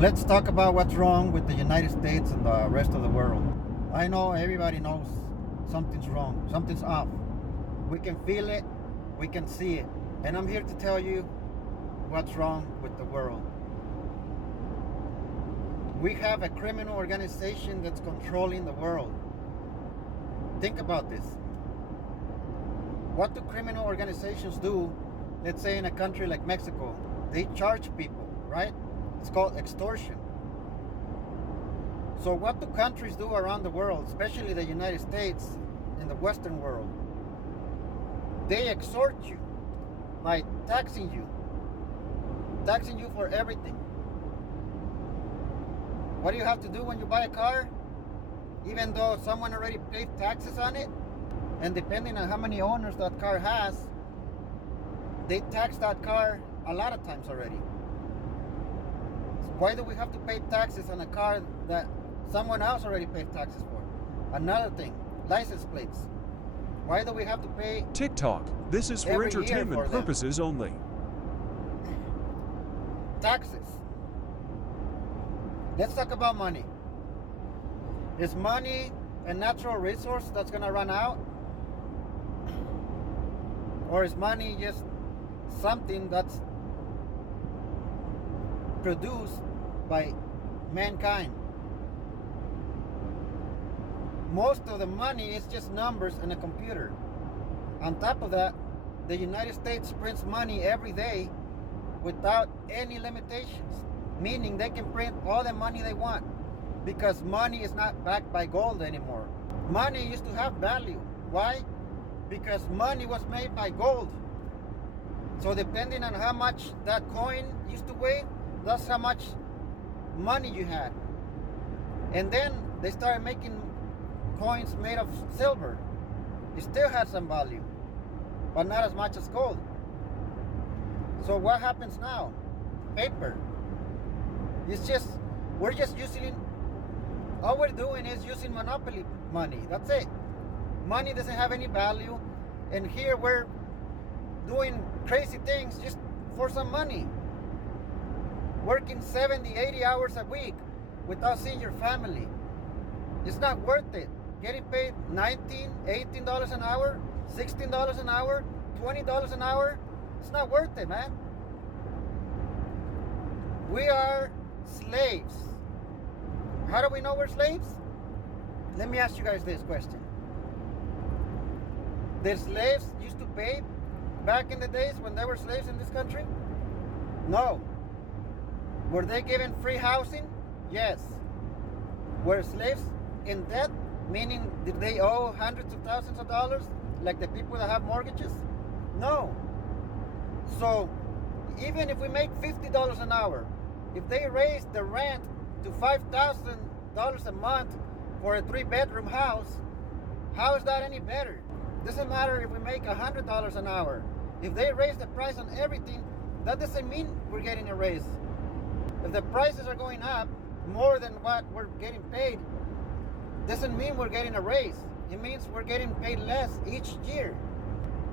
let's talk about what's wrong with the United States and the rest of the world. I know everybody knows something's wrong, something's off. We can feel it, we can see it. And I'm here to tell you what's wrong with the world. We have a criminal organization that's controlling the world. Think about this. What do criminal organizations do, let's say in a country like Mexico? They charge people, right? It's called extortion. So what do countries do around the world, especially the United States and the Western world? They extort you by taxing you for everything. What do you have to do when you buy a car? Even though someone already paid taxes on it, and depending on how many owners that car has, they tax that car a lot of times already. So why do we have to pay taxes on a car that someone else already paid taxes for? Another thing, license plates. Why do we have to pay TikTok. This is for entertainment purposes only. taxes? Let's talk about money. Is money a natural resource that's going to run out? Or is money just something that's produced by mankind? Most of the money is just numbers in a computer. On top of that, the United States prints money every day without any limitations, meaning they can print all the money they want because money is not backed by gold anymore. Money used to have value. Why? Because money was made by gold. So depending on how much that coin used to weigh, that's how much money you had. And then they started making coins made of silver. It still had some value, but not as much as gold. So what happens now? Paper. We're just using, all we're doing is using monopoly money. That's it. Money doesn't have any value. And here we're doing crazy things just for some money. Working 70, 80 hours a week without seeing your family. It's not worth it. Getting paid $19, $18 an hour, $16 an hour, $20 an hour. It's not worth it, man. We are slaves. How do we know we're slaves? Let me ask you guys this question. Did slaves used to pay back in the days when they were slaves in this country? No. Were they given free housing? Yes. Were slaves in debt? Meaning, did they owe hundreds of thousands of dollars like the people that have mortgages? No. So, even if we make $50 an hour, if they raise the rent to $5,000 a month for a 3-bedroom house, how is that any better? Doesn't matter if we make $100 an hour. If they raise the price on everything, that doesn't mean we're getting a raise. If the prices are going up more than what we're getting paid, doesn't mean we're getting a raise. It means we're getting paid less each year.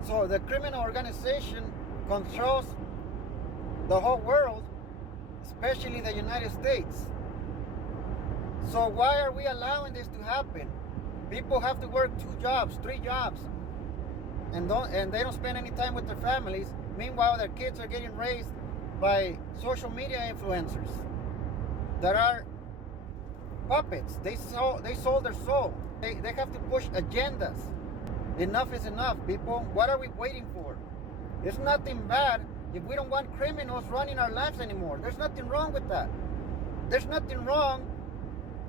So the criminal organization controls the whole world, especially the United States. So why are we allowing this to happen? People have to work 2 jobs, 3 jobs, and they don't spend any time with their families. Meanwhile, their kids are getting raised by social media influencers that are puppets. They sold their soul. They have to push agendas. Enough is enough, people. What are we waiting for? There's nothing bad if we don't want criminals running our lives anymore. There's nothing wrong with that. There's nothing wrong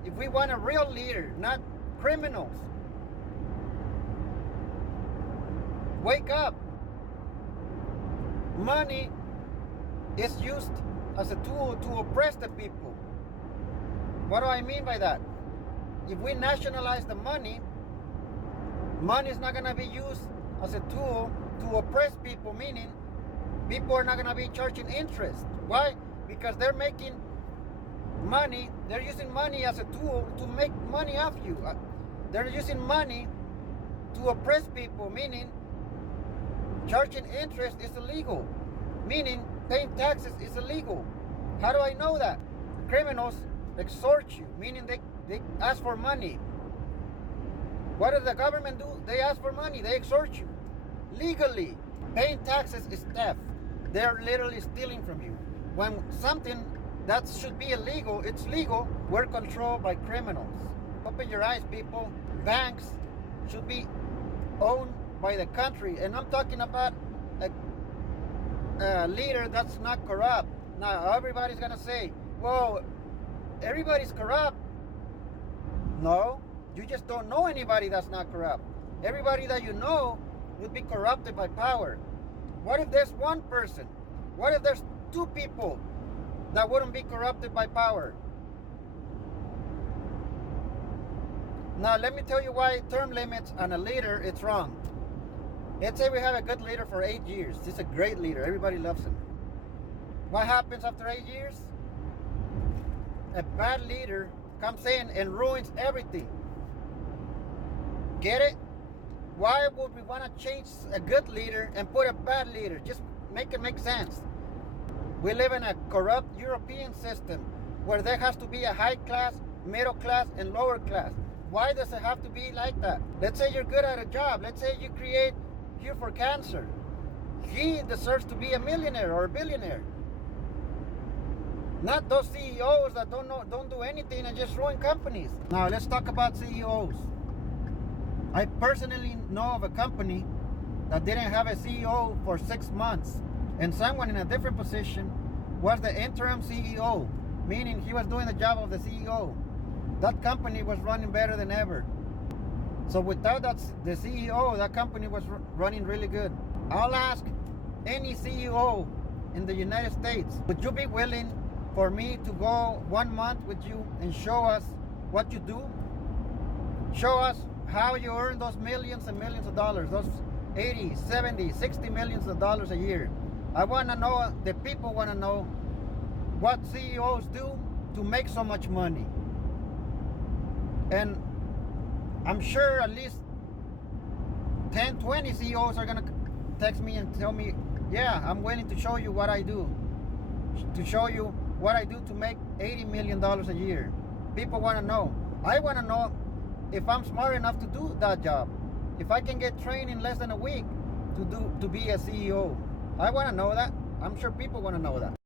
if we want a real leader, not criminals. Wake up. Money is used as a tool to oppress the people. What do I mean by that? If we nationalize the money, money is not going to be used as a tool to oppress people, meaning people are not going to be charging interest. Why? Because they're making money, they're using money as a tool to make money off you. They're using money to oppress people, meaning charging interest is illegal, meaning paying taxes is illegal. How do I know that? criminals extort you, meaning they ask for money. What does the government do? They ask for money. They extort you. Legally, paying taxes is theft. They're literally stealing from you. When something that should be illegal, it's legal, we're controlled by criminals. Open your eyes, people. Banks should be owned by the country. And I'm talking about a leader that's not corrupt. Now, everybody's going to say, well, everybody's corrupt. No, you just don't know anybody that's not corrupt. Everybody that you know would be corrupted by power. What if there's one person? What if there's two people that wouldn't be corrupted by power? Now, let me tell you why term limits on a leader, it's wrong. Let's say we have a good leader for 8 years. He's a great leader. Everybody loves him. What happens after 8 years? A bad leader comes in and ruins everything. Get it? Why would we want to change a good leader and put a bad leader? Just make it make sense. We live in a corrupt European system where there has to be a high class, middle class, and lower class. Why does it have to be like that? Let's say you're good at a job. Let's say you create cure for cancer. He deserves to be a millionaire or a billionaire. Not those CEOs that don't do anything and just ruin companies. Now let's talk about CEOs. I personally know of a company that didn't have a CEO for 6 months, and someone in a different position was the interim CEO, meaning he was doing the job of the CEO. That company was running better than ever. So without the CEO, that company was running really good. I'll ask any CEO in the United States, would you be willing for me to go 1 month with you and show us what you do? Show us how you earn those millions and millions of dollars, those 80, 70, 60 millions of dollars a year. I want to know, the people want to know what CEOs do to make so much money. And I'm sure at least 10, 20 CEOs are going to text me and tell me, yeah, I'm willing to show you what I do. To show you what I do to make $80 million a year. People want to know. I want to know if I'm smart enough to do that job. If I can get trained in less than a week to be a CEO. I want to know that. I'm sure people want to know that.